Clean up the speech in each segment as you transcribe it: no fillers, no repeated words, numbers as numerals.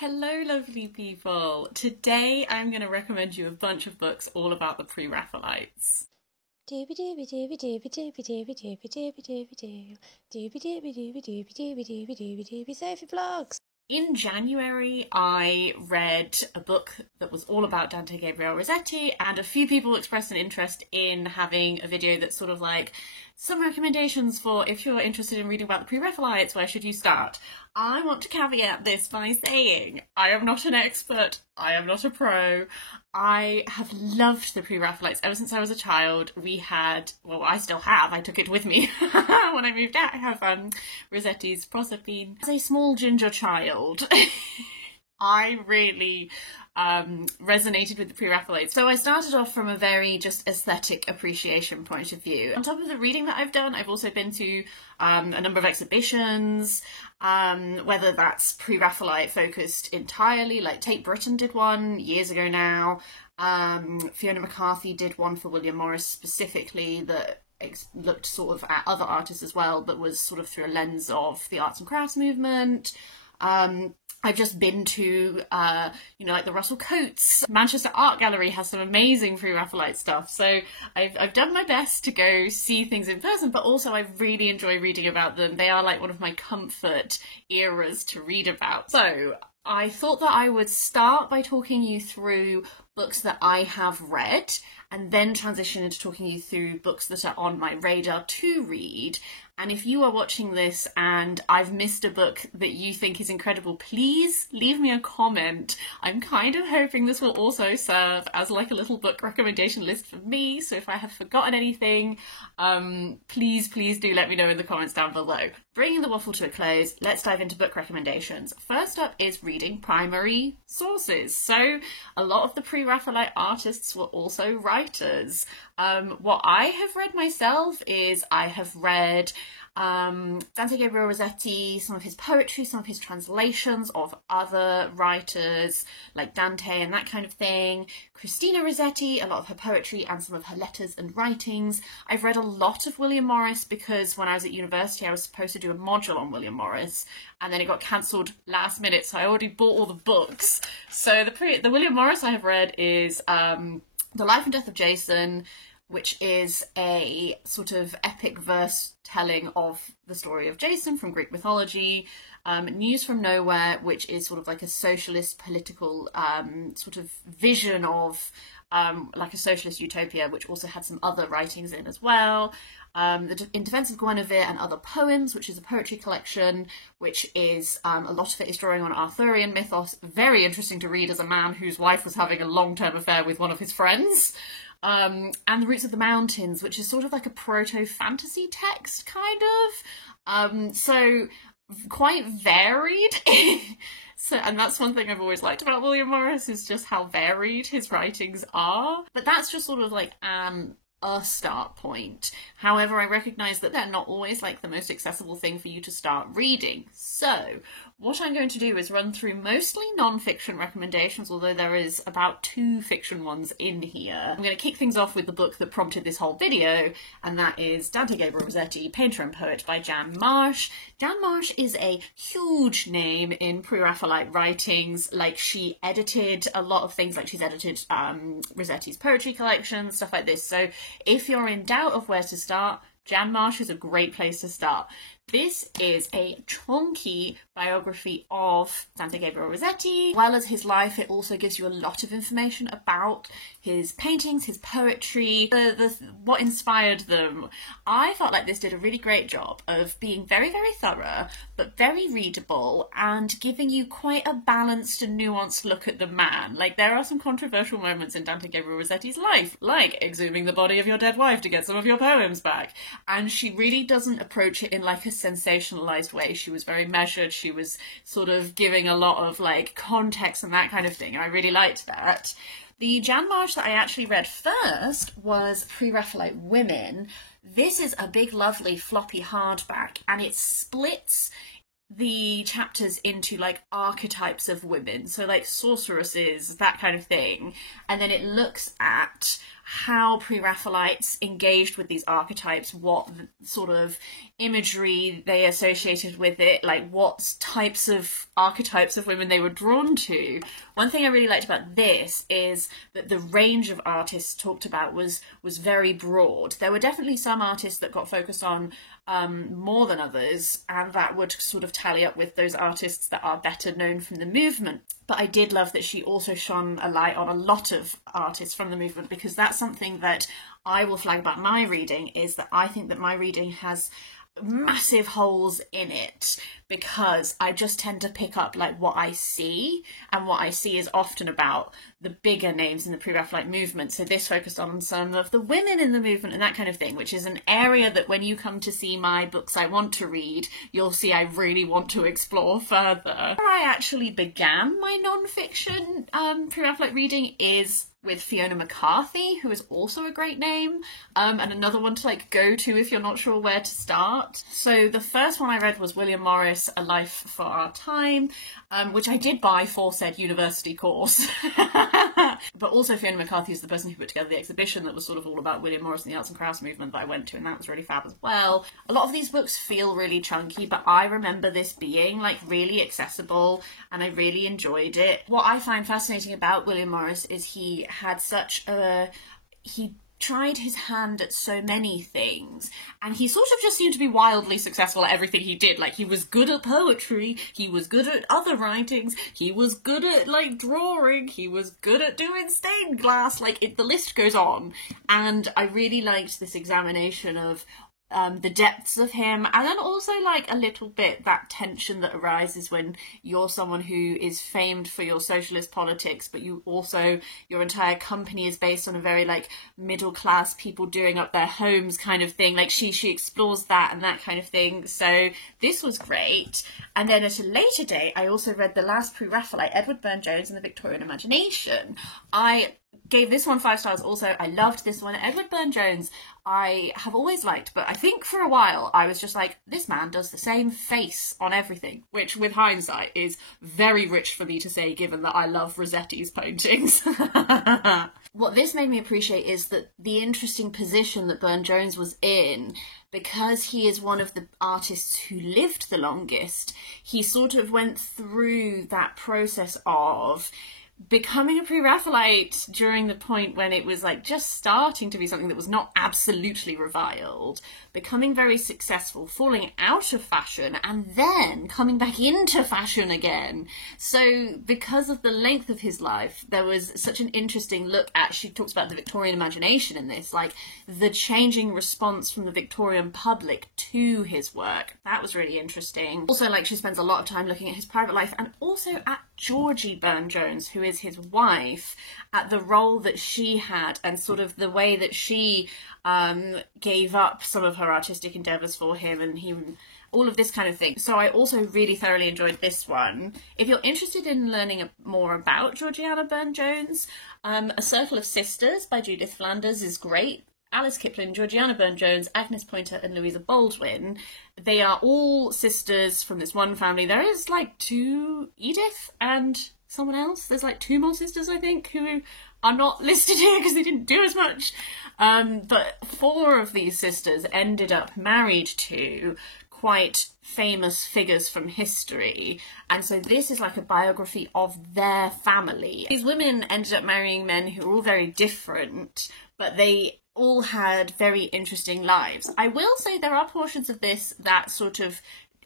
Hello, lovely people. Today I'm going to recommend you a bunch of books all about the Pre-Raphaelites. Dooby dooby dooby dooby dooby dooby dooby dooby dooby doo. Dooby dooby dooby dooby dooby dooby dooby dooby Sophie Vlogs. In January, I read a book that was all about Dante Gabriel Rossetti, and a few people expressed an interest in having a video that's sort of like some recommendations for if you're interested in reading about the Pre-Raphaelites, where should you start? I want to caveat this by saying I am not an expert, I am not a pro. I have loved the Pre-Raphaelites ever since I was a child. We had, well, I still have, I took it with me when I moved out. I have Rossetti's Proserpine. As a small ginger child, I really resonated with the Pre-Raphaelites. So I started off from a very just aesthetic appreciation point of view. On top of the reading that I've done, I've also been to a number of exhibitions, whether that's Pre-Raphaelite focused entirely, like Tate Britain did one years ago now. Fiona McCarthy did one for William Morris specifically that looked sort of at other artists as well, but was sort of through a lens of the arts and crafts movement. I've just been to, like the Russell Coates Manchester Art Gallery has some amazing Pre-Raphaelite stuff. So I've done my best to go see things in person, but also I really enjoy reading about them. They are like one of my comfort eras to read about. So I thought that I would start by talking you through books that I have read, and then transition into talking you through books that are on my radar to read. And if you are watching this and I've missed a book that you think is incredible, please leave me a comment. I'm kind of hoping this will also serve as like a little book recommendation list for me. So if I have forgotten anything, please do let me know in the comments down below. Bringing the waffle to a close, let's dive into book recommendations. First up is reading primary sources. So a lot of the Pre-Raphaelite artists were also writers. What I have read myself is I have read Dante Gabriel Rossetti, some of his poetry, some of his translations of other writers like Dante and that kind of thing. Christina Rossetti, a lot of her poetry and some of her letters and writings. I've read a lot of William Morris because when I was at university I was supposed to do a module on William Morris and then it got cancelled last minute, so I already bought all the books. So the William Morris I have read is The Life and Death of Jason, which is a sort of epic verse telling of the story of Jason from Greek mythology. News from Nowhere, which is sort of like a socialist political sort of vision of like a socialist utopia, which also had some other writings in as well. In Defense of Guinevere and Other Poems, which is a poetry collection, which is a lot of it is drawing on Arthurian mythos. Very interesting to read as a man whose wife was having a long-term affair with one of his friends. And The Roots of the Mountains, which is sort of like a proto-fantasy text, kind of. So quite varied. And that's one thing I've always liked about William Morris, is just how varied his writings are. But that's just sort of like a start point. However, I recognise that they're not always like the most accessible thing for you to start reading. So what I'm going to do is run through mostly non-fiction recommendations, although there is about 2 fiction ones in here. I'm going to kick things off with the book that prompted this whole video, and that is Dante Gabriel Rossetti, Painter and Poet by Jan Marsh. Jan Marsh is a huge name in Pre-Raphaelite writings. Like, she edited a lot of things, like she's edited Rossetti's poetry collection, stuff like this. So if you're in doubt of where to start, Jan Marsh is a great place to start. This is a chunky biography of Dante Gabriel Rossetti. As well as his life, it also gives you a lot of information about his paintings, his poetry, what inspired them. I felt like this did a really great job of being very, very thorough, but very readable, and giving you quite a balanced and nuanced look at the man. Like, there are some controversial moments in Dante Gabriel Rossetti's life, like exhuming the body of your dead wife to get some of your poems back. And she really doesn't approach it in like a sensationalized way. She was very measured. She was sort of giving a lot of like context and that kind of thing, and I really liked that. The Jan Marsh that I actually read first was Pre-Raphaelite Women. This is a big, lovely, floppy hardback, and it splits the chapters into like archetypes of women, so like sorceresses, that kind of thing, and then it looks at how Pre-Raphaelites engaged with these archetypes, what sort of imagery they associated with it, like what types of archetypes of women they were drawn to. One thing I really liked about this is that the range of artists talked about was very broad. There were definitely some artists that got focused on more than others, and that would sort of tally up with those artists that are better known from the movement. But I did love that she also shone a light on a lot of artists from the movement, because that's something that I will flag about my reading, is that I think that my reading has massive holes in it, because I just tend to pick up like what I see, and what I see is often about the bigger names in the Pre-Raphaelite movement. So this focused on some of the women in the movement and that kind of thing, which is an area that when you come to see my books I want to read, you'll see I really want to explore further. Where I actually began my non-fiction Pre-Raphaelite reading is with Fiona McCarthy, who is also a great name, and another one to like go to if you're not sure where to start. So the first one I read was William Morris, A Life for Our Time, which I did buy for said university course. But also Fiona McCarthy is the person who put together the exhibition that was sort of all about William Morris and the Arts and Crafts movement that I went to, and that was really fab as well. A lot of these books feel really chunky, but I remember this being like really accessible and I really enjoyed it. What I find fascinating about William Morris is he had such a... he tried his hand at so many things, and he sort of just seemed to be wildly successful at everything he did. Like, he was good at poetry, he was good at other writings, he was good at like drawing, he was good at doing stained glass, like the list goes on. And I really liked this examination of the depths of him, and then also like a little bit that tension that arises when you're someone who is famed for your socialist politics, but you also, your entire company is based on a very like middle class people doing up their homes kind of thing. Like she explores that and that kind of thing. So this was great. And then at a later date I also read the last Pre-Raphaelite, Edward Burne-Jones and the Victorian Imagination. I gave this one 5 stars also. I loved this one. Edward Burne-Jones I have always liked, but I think for a while I was just like, this man does the same face on everything, which with hindsight is very rich for me to say, given that I love Rossetti's paintings. What this made me appreciate is that the interesting position that Burne-Jones was in, because he is one of the artists who lived the longest, he sort of went through that process of becoming a Pre-Raphaelite during the point when it was like just starting to be something that was not absolutely reviled, becoming very successful, falling out of fashion, and then coming back into fashion again. So because of the length of his life, there was such an interesting look at, she talks about the Victorian imagination in this, like the changing response from the Victorian public to his work. That was really interesting. Also, like, she spends a lot of time looking at his private life, and also at Georgie Burne-Jones, who is his wife, at the role that she had and sort of the way that she gave up some of her artistic endeavours for him, and he, all of this kind of thing. So I also really thoroughly enjoyed this one. If you're interested in learning more about Georgiana Burne-Jones, A Circle of Sisters by Judith Flanders is great. Alice Kipling, Georgiana Burne-Jones, Agnes Pointer and Louisa Baldwin. They are all sisters from this one family. There is like 2, Edith and someone else. There's like 2 more sisters, I think, who are not listed here because they didn't do as much. But 4 of these sisters ended up married to quite famous figures from history, and so this is like a biography of their family. These women ended up marrying men who were all very different, but they all had very interesting lives. I will say there are portions of this that sort of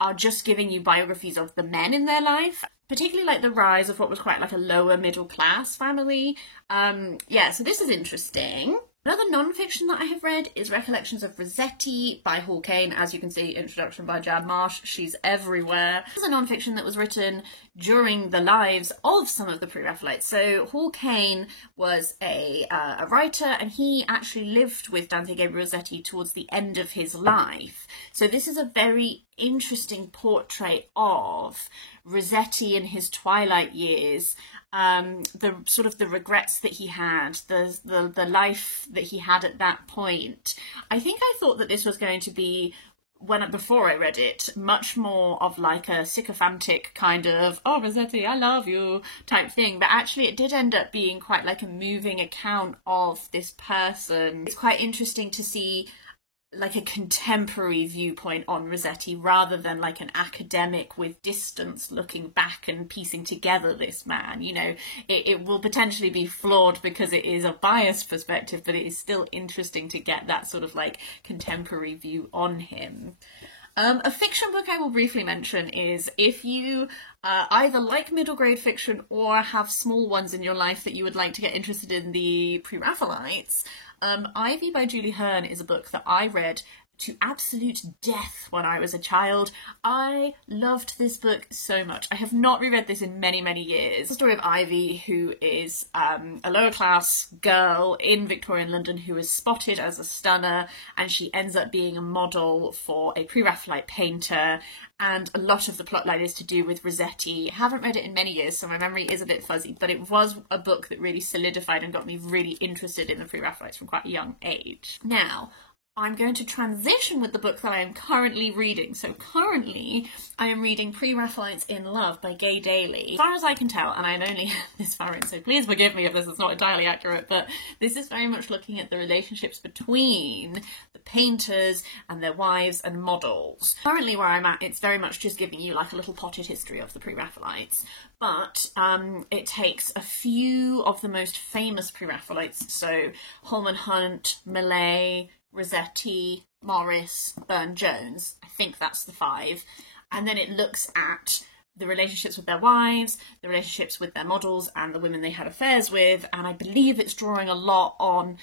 are just giving you biographies of the men in their life, particularly like the rise of what was quite like a lower middle class family. Yeah, so this is interesting. Another non-fiction that I have read is Recollections of Rossetti by Hall Caine. As you can see, introduction by Jan Marsh, she's everywhere. This is a non-fiction that was written during the lives of some of the Pre-Raphaelites. So Hall Caine was a writer, and he actually lived with Dante Gabriel Rossetti towards the end of his life. So this is a very interesting portrait of Rossetti in his twilight years, the sort of the regrets that he had, the life that he had at that point. I think I thought that this was going to be before I read it, much more of like a sycophantic kind of, oh, Rossetti, I love you type thing. But actually it did end up being quite like a moving account of this person. It's quite interesting to see like a contemporary viewpoint on Rossetti rather than like an academic with distance looking back and piecing together this man. You know, it will potentially be flawed because it is a biased perspective, but it is still interesting to get that sort of like contemporary view on him. A fiction book I will briefly mention is if you either like middle grade fiction or have small ones in your life that you would like to get interested in the Pre-Raphaelites, Ivy by Julie Hearn is a book that I read to absolute death when I was a child. I loved this book so much. I have not reread this in many, many years. It's the story of Ivy, who is a lower class girl in Victorian London who is spotted as a stunner, and she ends up being a model for a Pre-Raphaelite painter, and a lot of the plotline is to do with Rossetti. I haven't read it in many years, so my memory is a bit fuzzy, but it was a book that really solidified and got me really interested in the Pre-Raphaelites from quite a young age. Now, I'm going to transition with the book that I am currently reading. So currently I am reading Pre-Raphaelites in Love by Gay Daly. As far as I can tell, and I'm only this far in, so please forgive me if this is not entirely accurate, but this is very much looking at the relationships between the painters and their wives and models. Currently where I'm at, it's very much just giving you like a little potted history of the Pre-Raphaelites, but it takes a few of the most famous Pre-Raphaelites, so Holman Hunt, Millais, Rossetti, Morris, Burne-Jones. I think that's the 5. And then it looks at the relationships with their wives, the relationships with their models and the women they had affairs with, and I believe it's drawing a lot on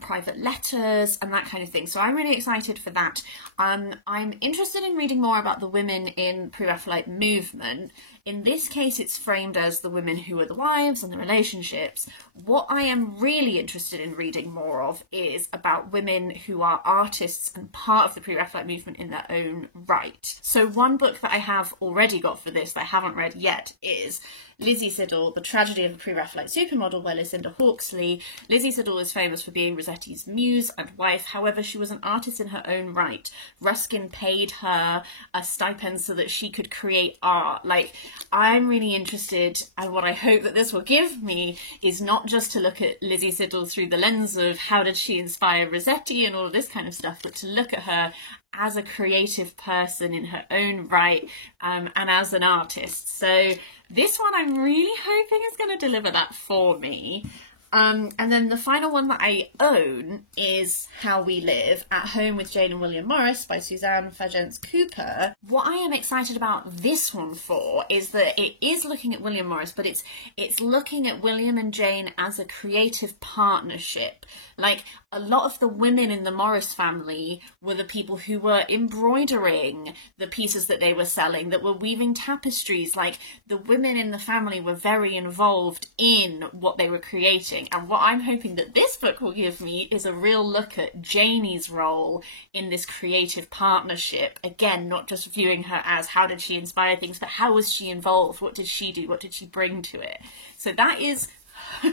private letters and that kind of thing. So I'm really excited for that. I'm interested in reading more about the women in Pre-Raphaelite movement. In this case, it's framed as the women who are the wives and the relationships. What I am really interested in reading more of is about women who are artists and part of the Pre-Raphaelite movement in their own right. So one book that I have already got for this that I haven't read yet is Lizzie Siddal, The Tragedy of a Pre-Raphaelite Supermodel by Lucinda Hawksley. Lizzie Siddal is famous for being Rossetti's muse and wife. However, she was an artist in her own right. Ruskin paid her a stipend so that she could create art. Like, I'm really interested, and what I hope that this will give me is not just to look at Lizzie Siddal through the lens of how did she inspire Rossetti and all of this kind of stuff, but to look at her as a creative person in her own right, and as an artist. So this one I'm really hoping is going to deliver that for me. And then the final one that I own is How We Live, At Home with Jane and William Morris by Suzanne Fagence Cooper. What I am excited about this one for is that it is looking at William Morris, but it's looking at William and Jane as a creative partnership. Like, a lot of the women in the Morris family were the people who were embroidering the pieces that they were selling, that were weaving tapestries. Like, the women in the family were very involved in what they were creating. And what I'm hoping that this book will give me is a real look at Janie's role in this creative partnership. Again, not just viewing her as how did she inspire things, but how was she involved? What did she do? What did she bring to it? So that is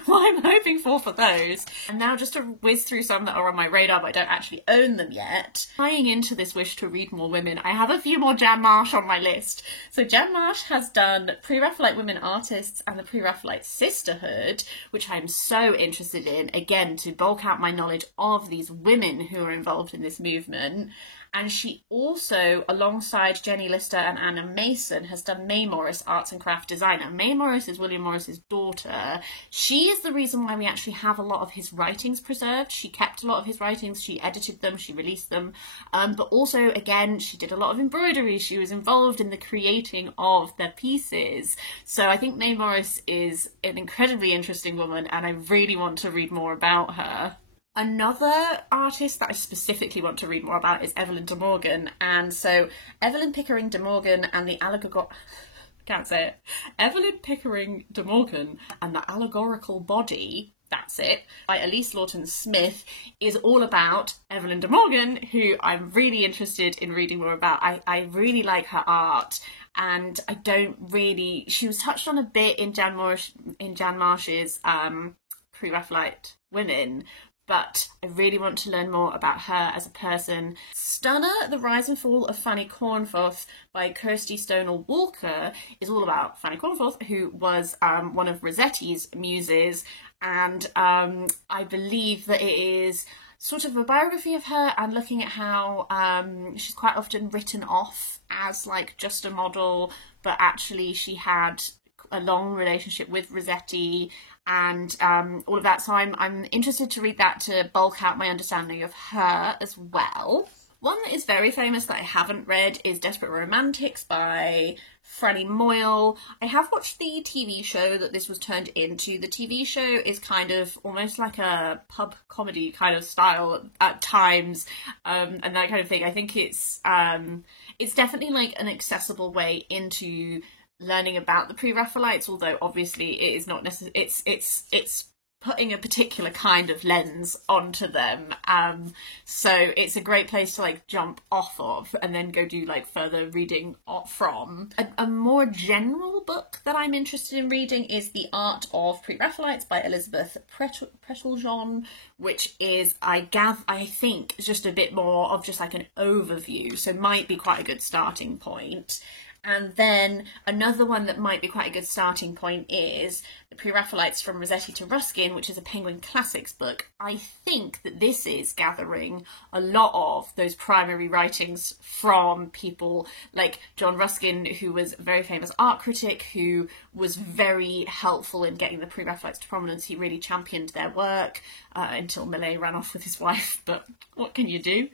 what I'm hoping for those. And now just to whiz through some that are on my radar but I don't actually own them yet. Tying into this wish to read more women, I have a few more Jan Marsh on my list. So Jan Marsh has done Pre-Raphaelite Women Artists and the Pre-Raphaelite Sisterhood, which I'm so interested in, again, to bulk out my knowledge of these women who are involved in this movement. And she also, alongside Jenny Lister and Anna Mason, has done May Morris, Arts and Craft Designer. May Morris is William Morris's daughter. She is the reason why we actually have a lot of his writings preserved. She kept a lot of his writings, she edited them, she released them. But also, again, she did a lot of embroidery. She was involved in the creating of their pieces. So I think May Morris is an incredibly interesting woman, and I really want to read more about her. Another artist that I specifically want to read more about is Evelyn de Morgan, and so Evelyn Pickering de Morgan and the Evelyn Pickering de Morgan and the Allegorical Body, that's it, by Elise Lawton Smith, is all about Evelyn de Morgan, who I'm really interested in reading more about. I really like her art, and I don't really, she was touched on a bit in Jan Marsh's Pre-Raphaelite Women, but I really want to learn more about her as a person. Stunner, The Rise and Fall of Fanny Cornforth by Kirsty Stonell Walker is all about Fanny Cornforth, who was one of Rossetti's muses, and I believe that it is sort of a biography of her and looking at how she's quite often written off as like just a model, but actually she had a long relationship with Rossetti and all of that. So I'm interested to read that to bulk out my understanding of her as well. One that is very famous that I haven't read is Desperate Romantics by Franny Moyle. I have watched the TV show that this was turned into. The TV show is kind of almost like a pub comedy kind of style at times, and that kind of thing. I think it's definitely like an accessible way into learning about the Pre-Raphaelites, although obviously it is not necessarily, it's putting a particular kind of lens onto them, so it's a great place to like jump off of and then go do like further reading from. A more general book that I'm interested in reading is The Art of Pre-Raphaelites by Elizabeth Preteljean, which is, I think, just a bit more of just like an overview, so might be quite a good starting point. And then another one that might be quite a good starting point is The Pre-Raphaelites from Rossetti to Ruskin, which is a Penguin Classics book. I think that this is gathering a lot of those primary writings from people like John Ruskin, who was a very famous art critic, who was very helpful in getting the Pre-Raphaelites to prominence. He really championed their work until Millais ran off with his wife, but what can you do?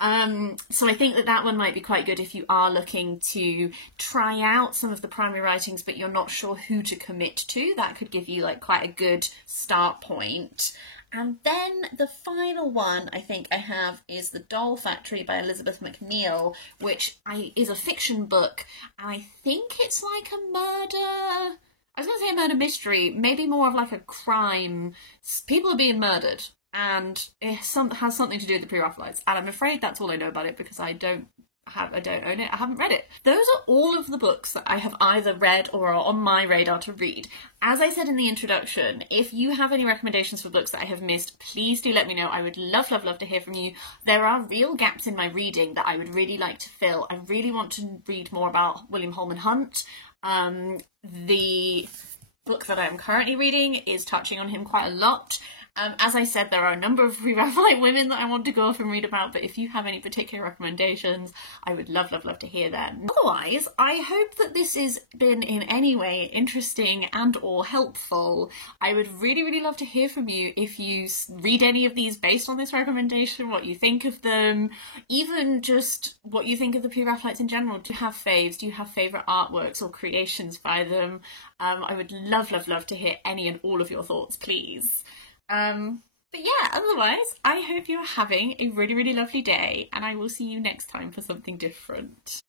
So I think that one might be quite good if you are looking to try out some of the primary writings but you're not sure who to commit to. That could give you like quite a good start point. And then the final one I think I have is The Doll Factory by Elizabeth McNeil, which is a fiction book, and I think it's like a murder... I was going to say a murder mystery, maybe more of like a crime. People are being murdered, and it has something to do with the Pre-Raphaelites, and I'm afraid that's all I know about it because I don't own it, I haven't read it. Those are all of the books that I have either read or are on my radar to read. As I said in the introduction, if you have any recommendations for books that I have missed, please do let me know. I would love, love, love to hear from you. There are real gaps in my reading that I would really like to fill. I really want to read more about William Holman Hunt. The book that I am currently reading is touching on him quite a lot. As I said, there are a number of Pre-Raphaelite women that I want to go off and read about, but if you have any particular recommendations, I would love, love, love to hear them. Otherwise, I hope that this has been in any way interesting and or helpful. I would really, really love to hear from you if you read any of these based on this recommendation, what you think of them, even just what you think of the Pre-Raphaelites in general. Do you have faves? Do you have favourite artworks or creations by them? I would love, love, love to hear any and all of your thoughts, please. But yeah, otherwise, I hope you're having a really, really lovely day, and I will see you next time for something different.